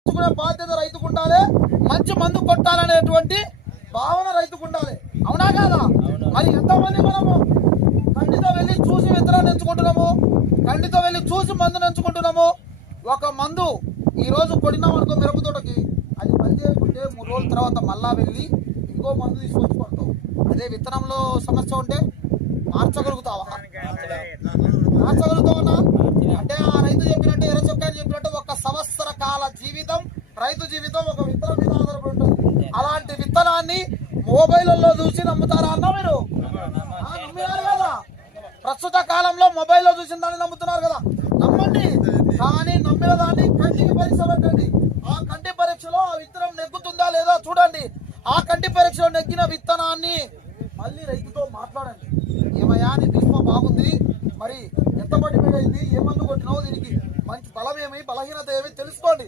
తీసుకునే బాధ్యత రైతుకు ఉండాలి. మంచి మందు కొట్టాలనేటువంటి భావన రైతుకు ఉండాలి. అవునా కాదా? మరి ఎంతమంది మనము కంటితో వెళ్ళి చూసి విత్తనాన్ని ఎంచుకుంటున్నాము కంటితో వెళ్ళి చూసి మందుని ఎంచుకుంటున్నాము. ఒక మందు ఈ రోజు కొడినాం అనుకో మిరప తోటకి అది పని చేయకుంటే మూడు రోజుల తర్వాత మళ్ళా వెళ్ళి ఇంకో మందు తీసుకొచ్చి కొడతావు అదే విత్తనంలో సమస్య ఉంటే మార్చగలుగుతావా? మార్చగలుగుతావన్నా రైతు జీవితం ఒక విత్తనం మీద ఆధారపడి ఉంటుంది. అలాంటి విత్తనాన్ని మొబైల్లో చూసి నమ్ముతారా అన్న మీరు? నమ్మినారు కదా. ప్రస్తుత కాలంలో మొబైల్లో చూసిన దాన్ని నమ్ముతున్నారు కదా. నమ్మండి. కానీ నమ్మిన దాన్ని కంటికి పరీక్ష పెట్టండి. ఆ కంటి పరీక్షలో ఆ విత్తనం నెగ్గుతుందా లేదా చూడండి. ఆ కంటి పరీక్షలో నెగ్గిన విత్తనాన్ని మళ్ళీ రైతుతో మాట్లాడండి. ఏమయ్యా నీ భీష్మ బాగుంది. మరి ఎంత అయింది ఏ మందు కొట్టినావు దీనికి? మంచి బలం ఏమి? బలహీనత ఏమి? తెలుసుకోండి.